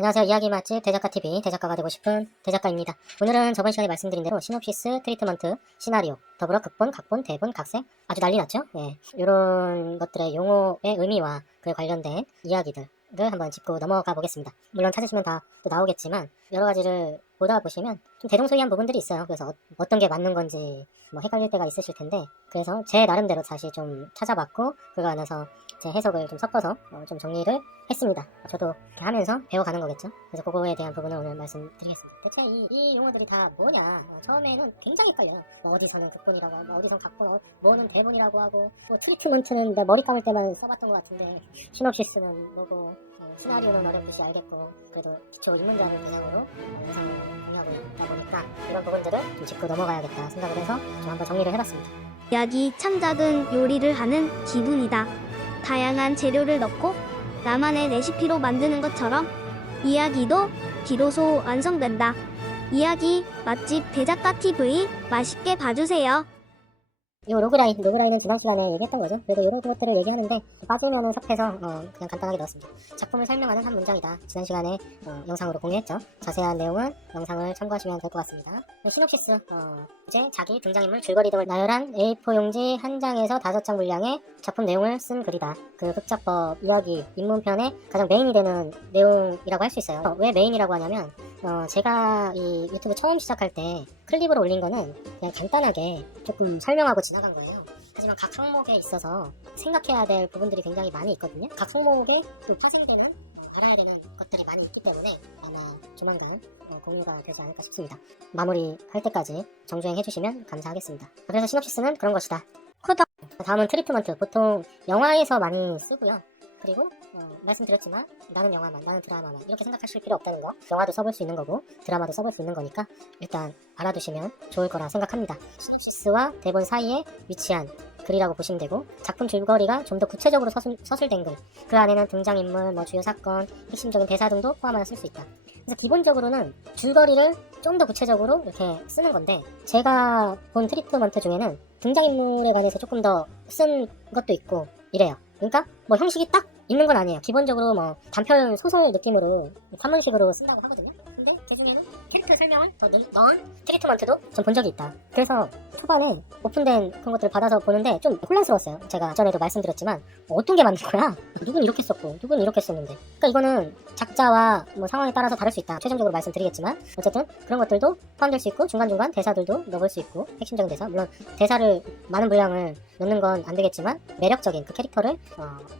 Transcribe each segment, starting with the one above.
안녕하세요. 이야기 맛집 대작가TV 대작가가 되고 싶은 대작가입니다. 오늘은 저번 시간에 말씀드린 대로 시놉시스, 트리트먼트, 시나리오, 더불어 극본, 각본, 대본, 각색 아주 난리 났죠? 예, 이런 것들의 용어의 의미와 그에 관련된 이야기들을 한번 짚고 넘어가 보겠습니다. 물론 찾으시면 다 또 나오겠지만 여러 가지를 보다 보시면 좀 대동소이한 부분들이 있어요. 그래서 어떤 게 맞는 건지 뭐 헷갈릴 때가 있으실 텐데, 그래서 제 나름대로 다시 좀 찾아봤고 그거 안에서 제 해석을 좀 섞어서 좀 정리를 했습니다. 저도 이렇게 하면서 배워가는 거겠죠. 그래서 그거에 대한 부분을 오늘 말씀드리겠습니다. 대체 이 용어들이 다 뭐냐? 처음에는 굉장히 헷갈려요. 뭐 어디서는 극본이라고 하고, 뭐 어디선 각본, 뭐는 대본이라고 하고, 뭐 트리트먼트는 내 머리 감을 때만 써봤던 것 같은데, 시놉시스는 뭐고, 시나리오는 어렴풋이 알겠고, 그래도 기초 입문자를 대상으로 영상을 공유하고 있다 보니까 이런 부분들을 좀 짚고 넘어가야겠다 생각을 해서 좀 한번 정리를 해봤습니다. 이야기 참 작은 요리를 하는 기분이다. 다양한 재료를 넣고 나만의 레시피로 만드는 것처럼 이야기도 비로소 완성된다. 이야기 맛집 대작가TV 맛있게 봐주세요. 이 로그라인은 지난 시간에 얘기했던 거죠. 그래도 이런 것들을 얘기하는데 빠지면은 협해서 그냥 간단하게 넣었습니다. 작품을 설명하는 한 문장이다. 지난 시간에 영상으로 공유했죠. 자세한 내용은 영상을 참고하시면 될 것 같습니다. 시놉시스, 이제 자기 등장인물 줄거리 등을 나열한 A4 용지 한 장에서 5장 분량의 작품 내용을 쓴 글이다. 그 극작법, 이야기, 입문편의 가장 메인이 되는 내용이라고 할 수 있어요. 왜 메인이라고 하냐면 제가 이 유튜브 처음 시작할 때 클립으로 올린 거는 그냥 간단하게 조금 설명하고 지나간 거예요. 하지만 각 항목에 있어서 생각해야 될 부분들이 굉장히 많이 있거든요. 각 항목에 파생되는 알아야 되는 것들이 많이 있기 때문에 아마 조만간 공유가 되지 않을까 싶습니다. 마무리할 때까지 정주행 해주시면 감사하겠습니다. 그래서 시놉시스는 그런 것이다. 다음은 트리트먼트. 보통 영화에서 많이 쓰고요. 그리고 말씀드렸지만 나는 영화만, 나는 드라마만 이렇게 생각하실 필요 없다는 거. 영화도 써볼 수 있는 거고 드라마도 써볼 수 있는 거니까 일단 알아두시면 좋을 거라 생각합니다. 시놉시스와 대본 사이에 위치한 글이라고 보시면 되고, 작품 줄거리가 좀 더 구체적으로 서술된 글, 그 안에는 등장인물, 주요 사건, 핵심적인 대사 등도 포함하여 쓸 수 있다. 그래서 기본적으로는 줄거리를 좀 더 구체적으로 이렇게 쓰는 건데, 제가 본 트리트먼트 중에는 등장인물에 관해서 조금 더 쓴 것도 있고 이래요. 그러니까 형식이 딱 있는 건 아니에요. 기본적으로 단편 소설 느낌으로 판문식으로 쓴다고 하거든요. 근데 그 중에는 캐릭터 설명을 더 넣은 트리트먼트도 전 본 적이 있다. 그래서 초반에 오픈된 그런 것들을 받아서 보는데 좀 혼란스러웠어요. 제가 전에도 말씀드렸지만 어떤 게 맞는 거야? 누군 이렇게 썼고 누군 이렇게 썼는데. 그러니까 이거는 작자와 상황에 따라서 다를 수 있다. 최종적으로 말씀드리겠지만 어쨌든 그런 것들도 포함될 수 있고, 중간중간 대사들도 넣을 수 있고, 핵심적인 대사, 물론 대사를 많은 분량을 넣는 건 안 되겠지만 매력적인 그 캐릭터를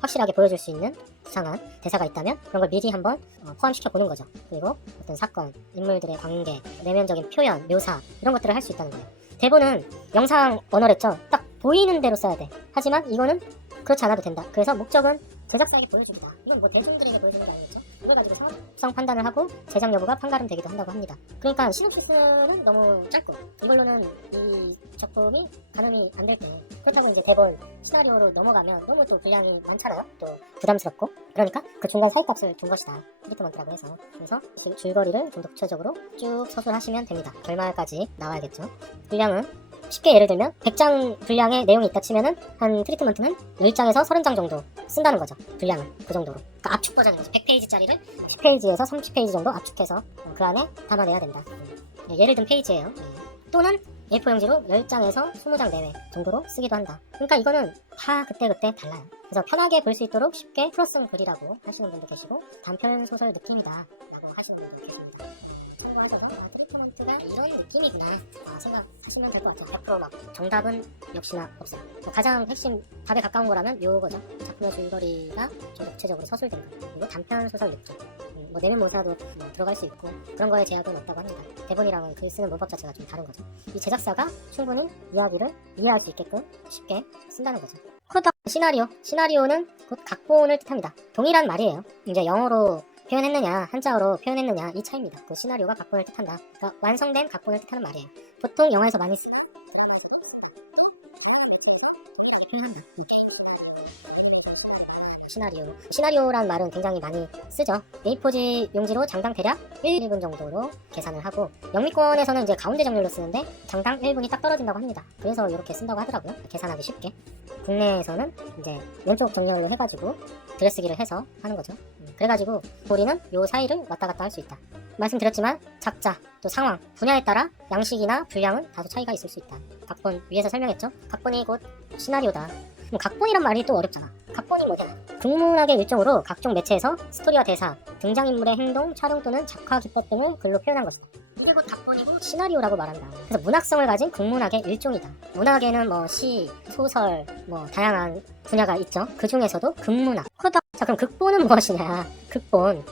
확실하게 보여줄 수 있는 구상한 대사가 있다면 그런 걸 미리 한번 포함시켜 보는 거죠. 그리고 어떤 사건, 인물들의 관계, 내면적인 표현, 묘사 이런 것들을 할 수 있다는 거예요. 대본은 영상 언어랬죠. 딱 보이는 대로 써야 돼. 하지만 이거는 그렇지 않아도 된다. 그래서 목적은 제작사에게 보여준다. 이건 대중들에게 보여주는 게 아니겠죠. 이걸 가지고 상업성 판단을 하고 제작 여부가 판가름되기도 한다고 합니다. 그러니까 시놉시스는 너무 짧고 이걸로는 이 작품이 가늠이 안 될 때, 그렇다고 이제 대본, 시나리오로 넘어가면 너무 또 분량이 많잖아요. 또 부담스럽고. 그러니까 그 중간 사이값을 둔 것이다. 트리트먼트라고 해서. 그래서 줄거리를 좀 더 구체적으로 쭉 서술하시면 됩니다. 결말까지 나와야겠죠. 분량은 쉽게 예를 들면 100장 분량의 내용이 있다 치면은 한 트리트먼트는 10장에서 30장 정도 쓴다는 거죠. 분량을 그 정도로. 그러니까 압축 버전인 거죠. 100페이지짜리를 10페이지에서 30페이지 정도 압축해서 그 안에 담아내야 된다. 예를 든 페이지예요. 또는 A4 용지로 10장에서 20장 내외 정도로 쓰기도 한다. 그러니까 이거는 다 그때그때 달라요. 그래서 편하게 볼 수 있도록 쉽게 풀어 쓴 글이라고 하시는 분도 계시고, 단편 소설 느낌이다 라고 하시는 분도 계십니다. 트리트먼트가 이런 느낌이구나 생각하시면 될 것 같아요. 앞으로 정답은 역시나 없어요. 가장 핵심 답에 가까운 거라면 요거죠. 작품의 줄거리가 좀 구체적으로 서술된 거, 그리고 단편 소설 느낌. 내면 문화도 들어갈 수 있고 그런 거에 제약은 없다고 합니다. 대본이랑은 글 쓰는 문법 자체가 좀 다른 거죠. 이 제작사가 충분히 이야기를 이해할 수 있게끔 쉽게 쓴다는 거죠. 시나리오는 곧 각본을 뜻합니다. 동일한 말이에요. 이제 영어로 표현했느냐, 한자어로 표현했느냐, 이 차이입니다. 그 시나리오가 각본을 뜻한다. 그러니까 완성된 각본을 뜻하는 말이에요. 보통 영화에서 많이 표현한다. 시나리오란 말은 굉장히 많이 쓰죠. A4지 용지로 장당 대략 1분 정도로 계산을 하고, 영미권에서는 이제 가운데 정렬로 쓰는데 장당 1분이 딱 떨어진다고 합니다. 그래서 이렇게 쓴다고 하더라고요. 계산하기 쉽게. 국내에서는 이제 왼쪽 정렬로 해가지고 들여쓰기를 해서 하는 거죠. 그래가지고 우리는 요 사이를 왔다 갔다 할 수 있다. 말씀드렸지만 작자, 또 상황, 분야에 따라 양식이나 분량은 다소 차이가 있을 수 있다. 각본 위에서 설명했죠? 각본이 곧 시나리오다. 그럼 각본이란 말이 또 어렵잖아. 각본이 뭐냐? 국문학의 일종으로 각종 매체에서 스토리와 대사, 등장인물의 행동, 촬영 또는 작화 기법 등을 글로 표현한 것이다. 이게 곧 각본이고 시나리오라고 말한다. 그래서 문학성을 가진 국문학의 일종이다. 문학에는 뭐 시, 소설, 뭐 다양한 분야가 있죠. 그 중에서도 극문학. 자, 그럼 극본은 무엇이냐? 극본,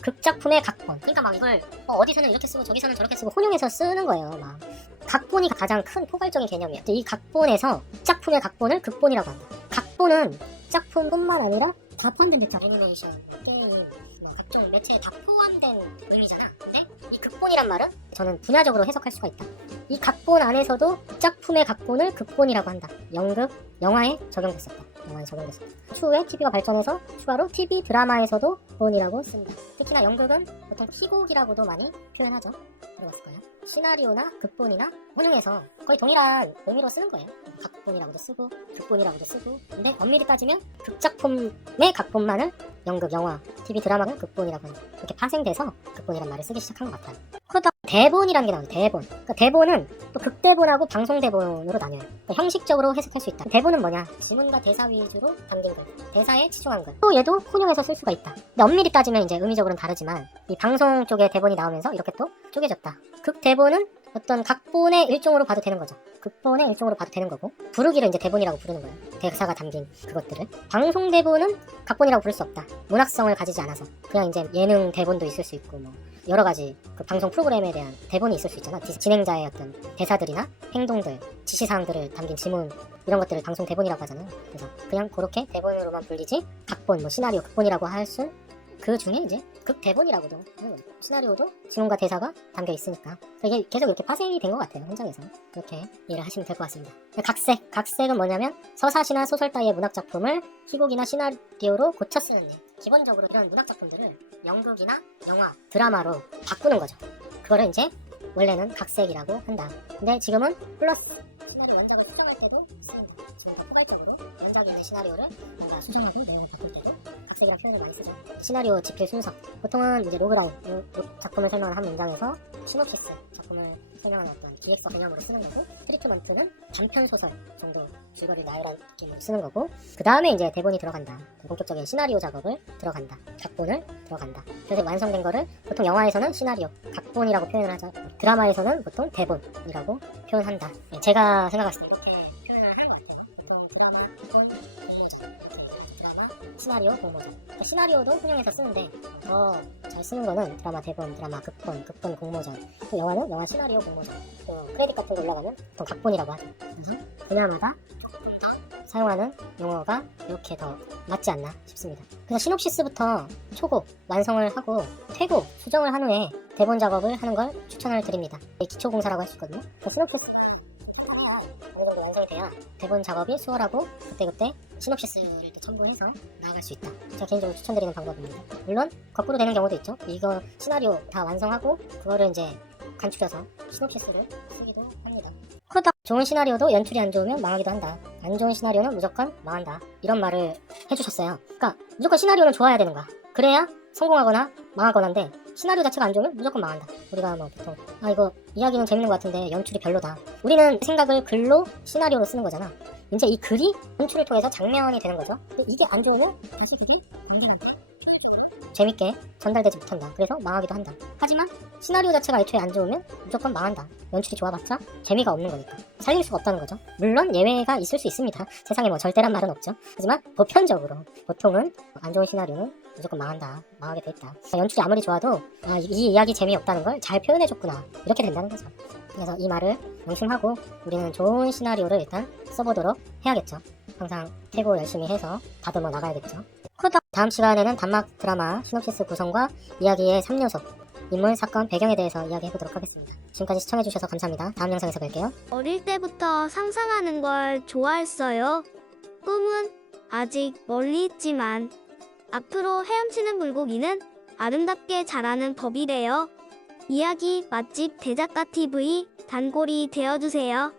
극작품의 각본. 그러니까 막 이걸 어디서는 이렇게 쓰고 저기서는 저렇게 쓰고 혼용해서 쓰는 거예요. 막 각본이 가장 큰 포괄적인 개념이에요. 이 각본에서 작품의 각본을 극본이라고 한다. 각본은 작품뿐만 아니라 다 포함된 데죠. 애니메이션, 게임, 뭐 각종 매체에 다 포함된 의미잖아. 근데 이 극본이란 말은 저는 분야적으로 해석할 수가 있다. 이 각본 안에서도 작품의 각본을 극본이라고 한다. 연극, 영화에 적용됐었다. 추후에 TV가 발전해서 추가로 TV 드라마에서도 본이라고 씁니다. 특히나 연극은 보통 희곡이라고도 많이 표현하죠. 들어봤을 거예요. 시나리오나 극본이나 혼용해서 거의 동일한 의미로 쓰는 거예요. 각본이라고도 쓰고 극본이라고도 쓰고. 근데 엄밀히 따지면 극작품의 각본만을 연극, 영화, TV 드라마는 극본이라고 한다. 이렇게 파생돼서 극본이란 말을 쓰기 시작한 것 같아요. 대본이라는 게 나와요. 대본. 그러니까 대본은 또 극대본하고 방송대본으로 나뉘어요. 그러니까 형식적으로 해석할 수 있다. 대본은 뭐냐? 지문과 대사 위주로 담긴 글, 대사에 치중한 글. 또 얘도 혼용해서 쓸 수가 있다. 근데 엄밀히 따지면 이제 의미적으로는 다르지만 이 방송 쪽에 대본이 나오면서 이렇게 또 쪼개졌다. 극대본은 어떤 각본의 일종으로 봐도 되는 거죠. 극본의 일종으로 봐도 되는 거고, 부르기를 이제 대본이라고 부르는 거예요. 대사가 담긴 그것들을. 방송 대본은 각본이라고 부를 수 없다. 문학성을 가지지 않아서. 그냥 이제 예능 대본도 있을 수 있고 뭐 여러 가지 그 방송 프로그램에 대한 대본이 있을 수 있잖아. 진행자의 어떤 대사들이나 행동들, 지시사항들을 담긴 지문 이런 것들을 방송 대본이라고 하잖아요. 그래서 그냥 그렇게 대본으로만 불리지 각본, 뭐 시나리오, 극본이라고 할 수 그 중에 이제 극대본이라고도 하는 거죠. 시나리오도 지문과 대사가 담겨 있으니까 이게 계속 이렇게 파생이 된 것 같아요. 현장에서 그렇게 이해를 하시면 될 것 같습니다. 각색은 뭐냐면 서사시나 소설 따위의 문학작품을 희곡이나 시나리오로 고쳐 쓰는 일. 기본적으로 이런 문학작품들을 연극이나 영화, 드라마로 바꾸는 거죠. 그거를 이제 원래는 각색이라고 한다. 근데 지금은 플러스 시나리오 원작을 수정할 때도 씁니다. 지금 포괄적으로 원작에 있는 시나리오를 수정하고 내용을 바꿀 때도 각색이라는 표현을 많이 쓰죠. 시나리오 집필 순서. 보통은 이제 로그라운 작품을 설명하는 한 문장에서 시놉시스 작품을 설명하는 어떤 기획서 개념으로 쓰는 거고, 트리트먼트는 단편 소설 정도 줄거리 나열한 느낌으로 쓰는 거고, 그 다음에 이제 대본이 들어간다. 본격적인 시나리오 작업을 들어간다. 각본을 들어간다. 그래서 완성된 거를 보통 영화에서는 시나리오, 각본이라고 표현을 하죠. 드라마에서는 보통 대본이라고 표현한다. 제가 생각했을 때 이렇게 표현을 하는 것 같아요. 보통 드라마, 대본, 공모전, 드라마, 시나리오, 공모전. 그러니까 시나리오도 혼용해서 쓰는데 더 잘 쓰는 거는 드라마, 대본, 드라마, 극본, 공모전. 또 영화는 영화, 시나리오, 공모전. 또 크레딧 같은 거 올라가면 보통 각본이라고 하죠. 그래서 분야마다 조금 더 사용하는 용어가 이렇게 더 맞지 않나 싶습니다. 그래서 시놉시스부터 초고, 완성을 하고 퇴고, 수정을 한 후에 대본 작업을 하는 걸 추천을 드립니다. 기초공사라고 할 수 있거든요. 그 시놉시스 어느 정도 완성이 돼야 대본 작업이 수월하고 그때그때 시놉시스를 또 첨부해서 나아갈 수 있다. 제가 개인적으로 추천드리는 방법입니다. 물론 거꾸로 되는 경우도 있죠. 이거 시나리오 다 완성하고 그거를 이제 간추려서 시놉시스를 쓰기도 합니다. 좋은 시나리오도 연출이 안 좋으면 망하기도 한다. 안 좋은 시나리오는 무조건 망한다. 이런 말을 해주셨어요. 그러니까 무조건 시나리오는 좋아야 되는 거야. 그래야 성공하거나 망하거나인데 시나리오 자체가 안 좋으면 무조건 망한다. 우리가 뭐 보통 이거 이야기는 재밌는 것 같은데 연출이 별로다. 우리는 생각을 글로 시나리오로 쓰는 거잖아. 이제 이 글이 연출을 통해서 장면이 되는 거죠. 근데 이게 안 좋으면 다시 글이 연기한테 재밌게 전달되지 못한다. 그래서 망하기도 한다. 하지만 시나리오 자체가 애초에 안 좋으면 무조건 망한다. 연출이 좋아봤자 재미가 없는 거니까 살릴 수가 없다는 거죠. 물론 예외가 있을 수 있습니다. 세상에 뭐 절대란 말은 없죠. 하지만 보편적으로 보통은 안 좋은 시나리오는 무조건 망한다. 망하게 돼 있다. 연출이 아무리 좋아도 이 이야기 재미없다는 걸 잘 표현해줬구나. 이렇게 된다는 거죠. 그래서 이 말을 명심하고 우리는 좋은 시나리오를 일단 써보도록 해야겠죠. 항상 태고 열심히 해서 다듬어 나가야겠죠. 다음 시간에는 단막 드라마 시놉시스 구성과 이야기의 3요소, 인물, 사건, 배경에 대해서 이야기해보도록 하겠습니다. 지금까지 시청해주셔서 감사합니다. 다음 영상에서 뵐게요. 어릴 때부터 상상하는 걸 좋아했어요. 꿈은 아직 멀리 있지만 앞으로 헤엄치는 물고기는 아름답게 자라는 법이래요. 이야기 맛집 대작가 TV 단골이 되어주세요.